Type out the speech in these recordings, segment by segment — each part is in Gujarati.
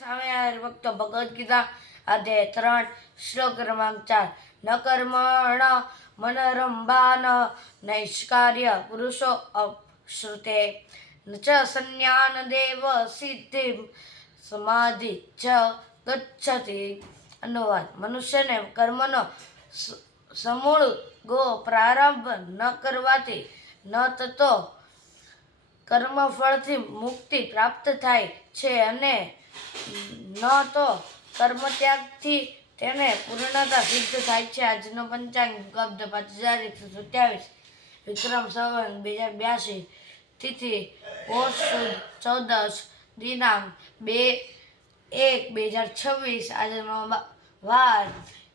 સામે ભક્તો ભગવદ્ ગીતા, અધ્યાય ત્રણ, શ્લોક ક્રમાંક ચાર. ન કર્મણ મનરંભાન નૈષ્કાર્ય પુરુષો અશ્રુતે ન ચ સંન્યાન દેવ સિદ્ધિ સમાધિ ચ ગચ્છતિ. અનુવાદ. મનુષ્યને કર્મનો સમૂળ ગો પ્રારંભ ન કરવાથી ન થતો કર્મફળથી મુક્તિ પ્રાપ્ત થાય છે અને ન તો કર્મત્યાગથી તેને પૂર્ણતા સિદ્ધ થાય છે. આજનો પંચાંગ કબ્દ પાંચ હજાર એકસો સત્યાવીસ વિક્રમ સંવત બે હજાર બ્યાસી તિથિ પોષ ચૌદસ દિનાંક બે એક બે હજાર છવ્વીસ આજનો વાર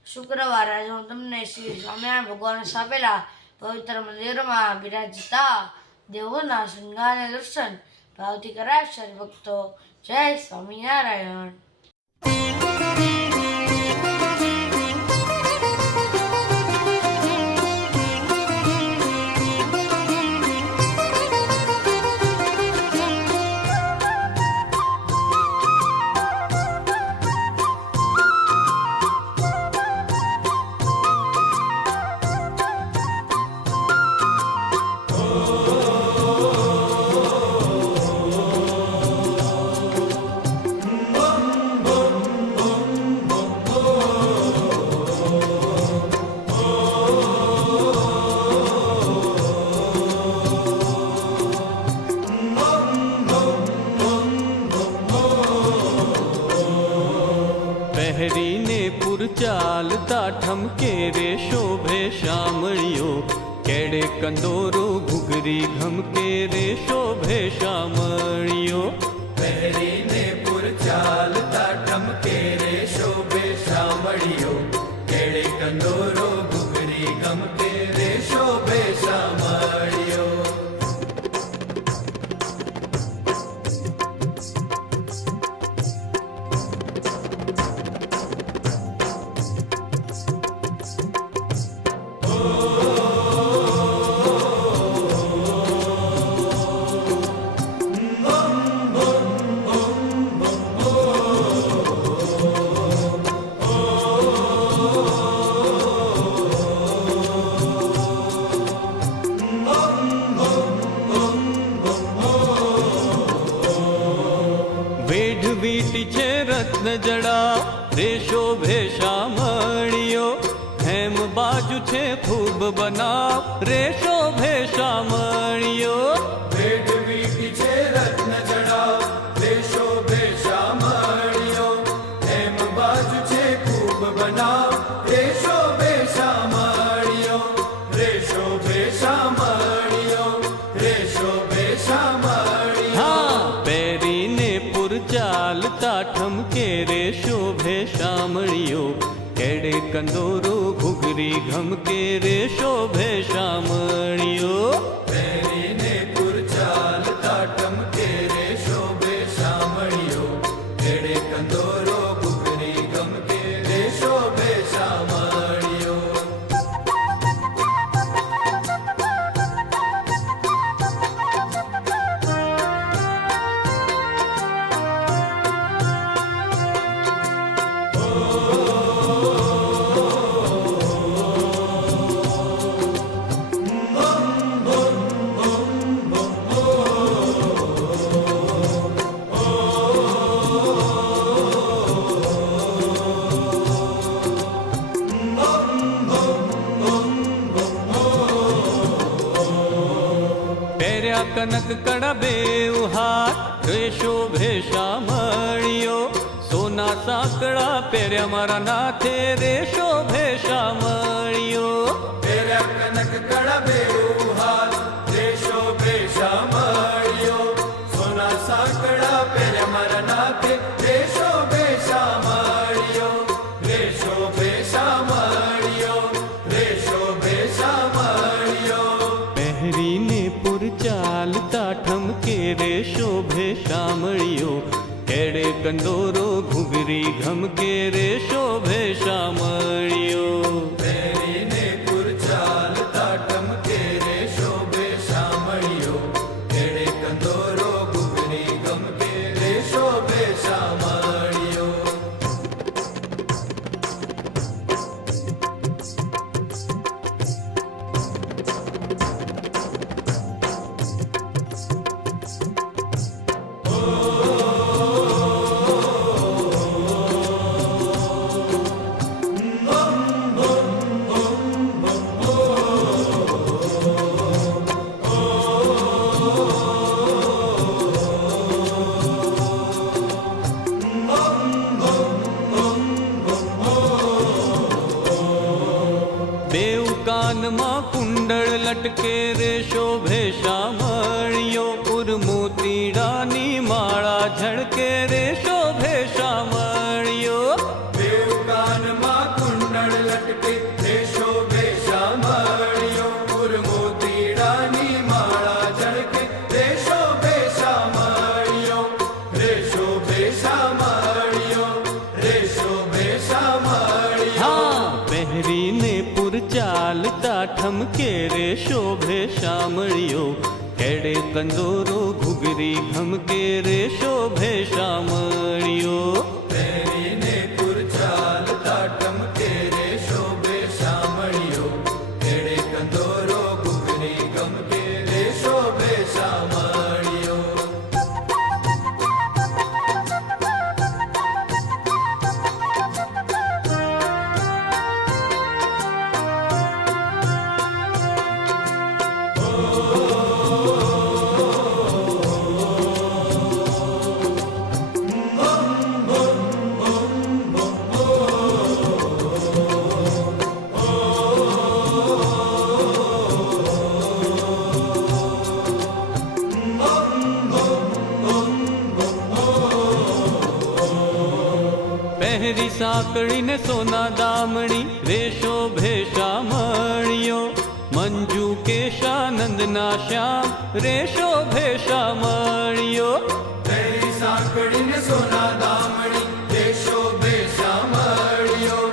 શુક્રવાર. આજે હું તમને શ્રી સ્વામિનારાયણ ભગવાન સ્થાપેલા પવિત્ર મંદિરમાં બિરાજતા દેવોના શૃંગારને દર્શન ભાવથી કરાશે ભક્તો. જય સ્વામિનારાયણ. કંદોરો ઘુઘરી ઘમકે રે શોભે શામળિયો પહેર્યા કનક કડબે હાથ રે શોભે શામળિયો સોના સાંકળા પહેર્યા મારા નાથે રે શોભે શામળિયો પહેર્યા કંદોરો ઘુઘરી ઘમકે રે શોભે શામળિયો કેડે કંદોરો ઘુગરી ઘમકે રે શોભે શામળિયો સાંકળીને સોના દામણી રેશો ભેષા મણિયો. મંજુ કેશાનંદના શ્યામ, રેશો ભેષા મણિયો. સાંકળીને સોના દામણી રેશો ભેષા મણિયો.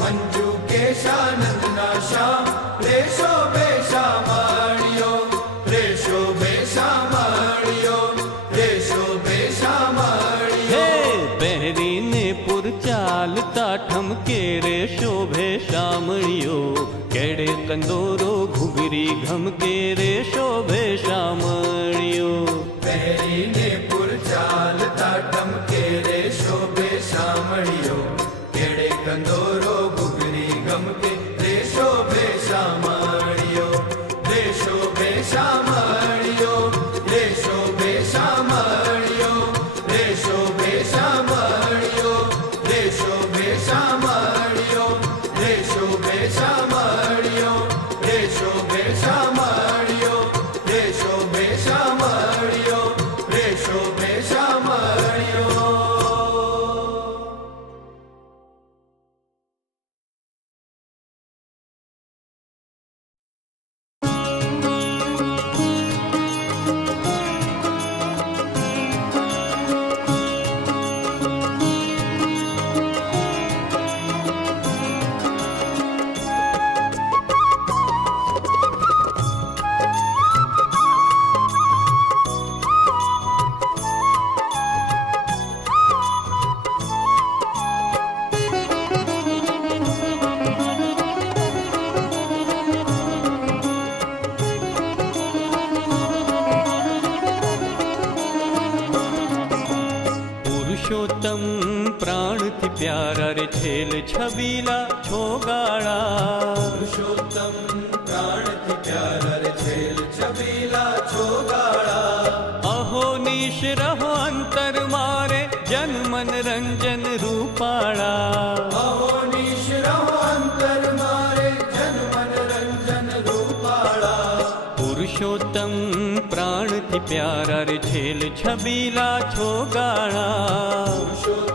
મંજુ કેશાનંદના શ્યામ, રેશો કંદોરો ઘુગરી ઘમકે રે પ્યારા રે છેલ છબીલા છોગાળા. પુરુષોત્તમ પ્રાણથી પ્યારા રે છેલ છબીલા છોગાળા. અહો નિશ રહો અંતર મારે જન મન રંજન રૂપાળા. અહો નિશ્રહો અંતર મારે જન મન રંજન રૂપાળા. પુરુષોત્તમ પ્રાણથી પ્યારા રે છેલ છબીલા છોગાળા. પુરુષોત્તમ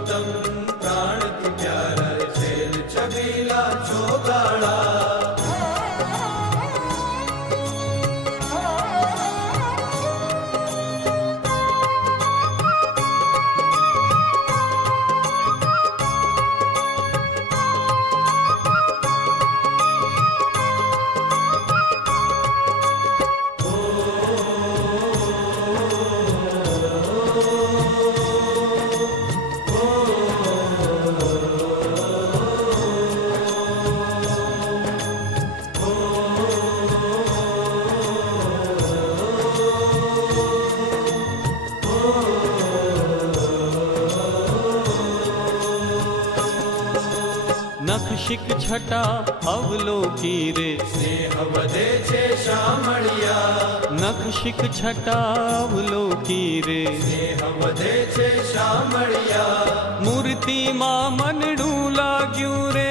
नखशिक छटा अवलोकीरे स्नेहवदे छे श्यामिया नखशिक छटा अवलोकीरे स्नेहवदे छे श्यामिया मूर्ति माँ मनडू लाग्यू रे?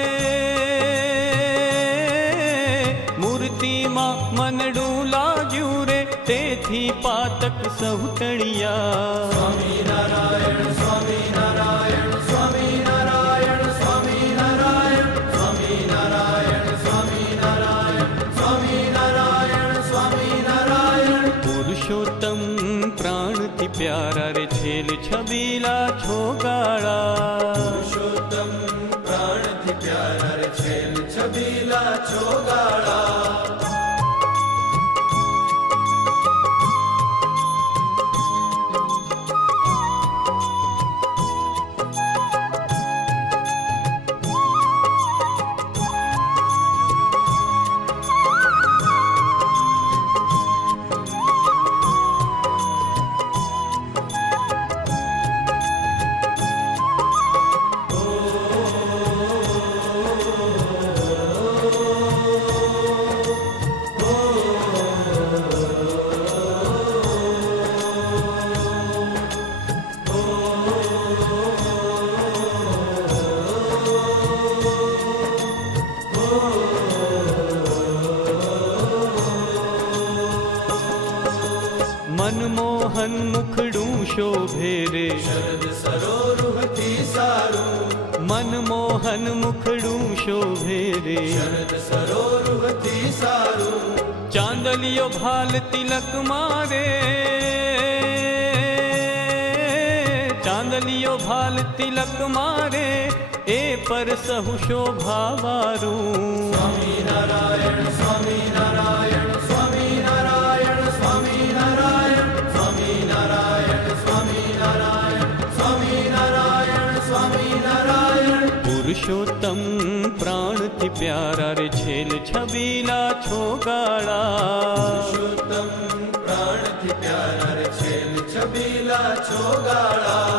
मूर्ति माँ मनडू लाग्यू रे? તેથી પાતક સૌતણિયા સ્વામી नारायण પ્યારા રે છેલ છબીલા છોગાળા. પુરુષોત્તમ પ્રાણથી પ્યારા રે છેલ છબીલા ચોગાળા મનમોહન शोभेरे। अनद सरोरु सारु मनमोहनमुखडु शोभेरे अनद सरोरुहति सारू चादलियो भाल तिलक मा रे चादलियो भ तिलक मा रे स्वामी नारायण स्वामी नारायण। પુરુષોત્તમ પ્રાણથી પ્યારા રે છેલ છબીલા છોગાળા. પુરુષોત્તમ પ્રાણથી પ્યારા રે છેલ છબીલા ચોગાળા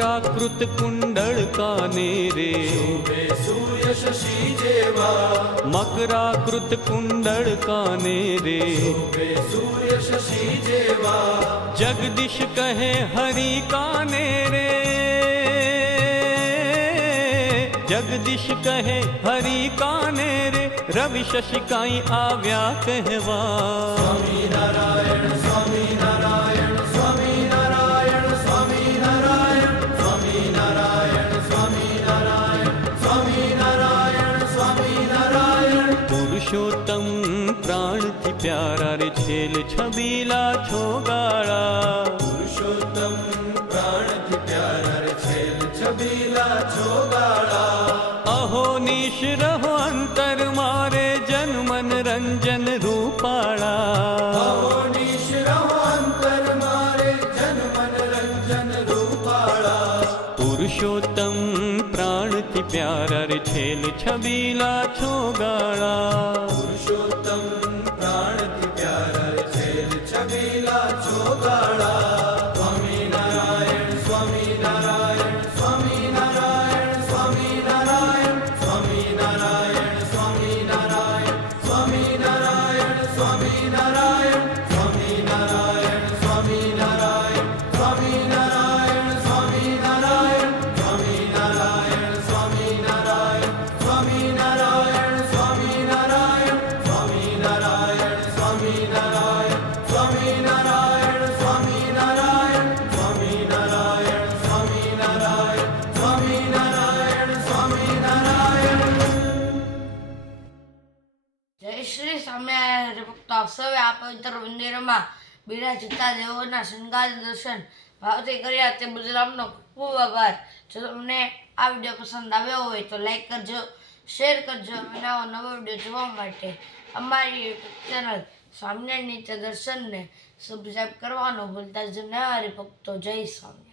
મકરાકૃત કુંડળ કાને રે સૂર્ય શશી જેવા મકરાકૃત કુંડળ કાને રે સૂર્ય શશી જેવા જગદીશ કહે હરિ કાને રે જગદીશ કહે હરિ કાને રે રવિ શશિકાઈ આવ્યા કહેવા સ્વામિનારાયણ સ્વામિનારાયણ છબીલા છોગાળા. પુરુષોત્તમ પ્રાણથી પ્યાર છેલ છબીલા ચોગાળા અહો નિશ રહો અંતર મારે જન મન રંજન રૂપાળા. અહોનિશ રહો અંતર મારે જન મન રંજન રૂપાળા. પુરુષોત્તમ પ્રાણથી પ્યારા છેલ છબીલા છોગાળા. પુરુષોત્તમ જય શ્રી સ્વામિનારાયણ ભક્તો. આપ સૌએ આ પવિત્ર મંદિરમાં બિરાજતા દેવોના શૃંગાર દર્શન ભાવથી કર્યા તે બદલ ખૂબ આભાર. જો તમને આ પસંદ આવ્યો હોય તો લાઈક કરજો, શેર કરજો અને આવો જોવા માટે અમારી યુટ્યુબ ચેનલ સ્વામિનારાયણ દર્શનને સબસ્ક્રાઈબ કરવાનો ભૂલતા જ ના હરિભક્તો જય સ્વામી.